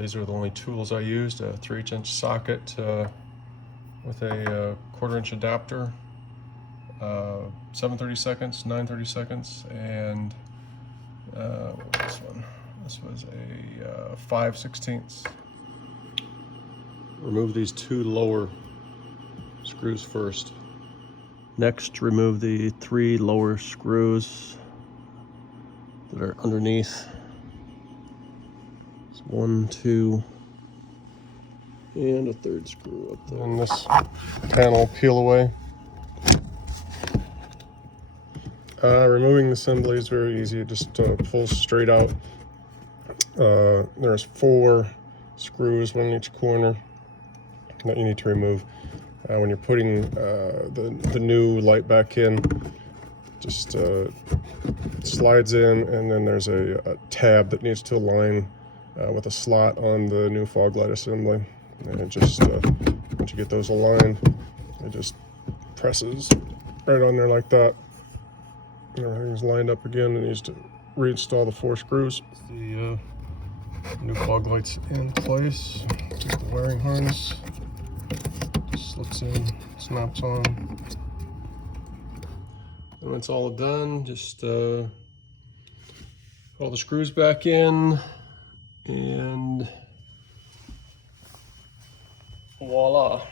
These are the only tools I used: a 3/8" socket with a 1/4" adapter, 7/32, 9/32, and what was this one? This was a 5/16. Remove these two lower screws first. Next, remove the 3 lower screws that are underneath. It's 1, 2, and a 3rd screw up there. And this panel will peel away. Removing the assembly is very easy. It just pulls straight out. There's 4 screws, 1 in each corner, that you need to remove. When you're putting the new light back in, just slides in, and then there's a tab that needs to align with a slot on the new fog light assembly. And it just, once you get those aligned, it just presses right on there like that. Everything's lined up again. It needs to reinstall the 4 screws. The new fog light's in place. Take the wiring harness, just slips in, snaps on. And when it's all done, just put all the screws back in, and voila.